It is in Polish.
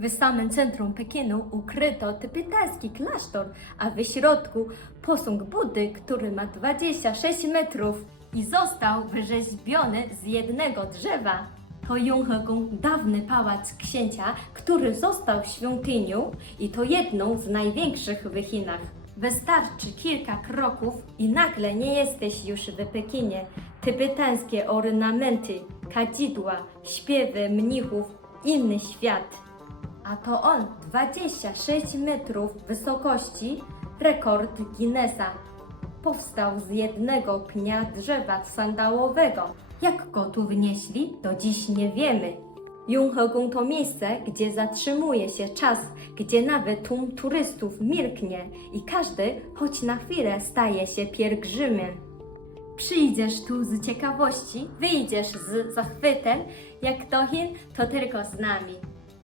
W samym centrum Pekinu ukryto tybetański klasztor, a w środku posąg Buddy, który ma 26 metrów i został wyrzeźbiony z jednego drzewa. To Yonghegong, dawny pałac księcia, który został świątynią i to jedną z największych w Chinach. Wystarczy kilka kroków i nagle nie jesteś już w Pekinie. Tybetańskie ornamenty, kadzidła, śpiewy mnichów, inny świat. A to on 26 metrów wysokości, rekord Guinnessa. Powstał z jednego pnia drzewa sandałowego. Jak go tu wnieśli, do dziś nie wiemy. Yonghegong to miejsce, gdzie zatrzymuje się czas, gdzie nawet tłum turystów milknie i każdy, choć na chwilę, staje się pielgrzymem. Przyjdziesz tu z ciekawości, wyjdziesz z zachwytem, jak do Chin, to tylko z nami.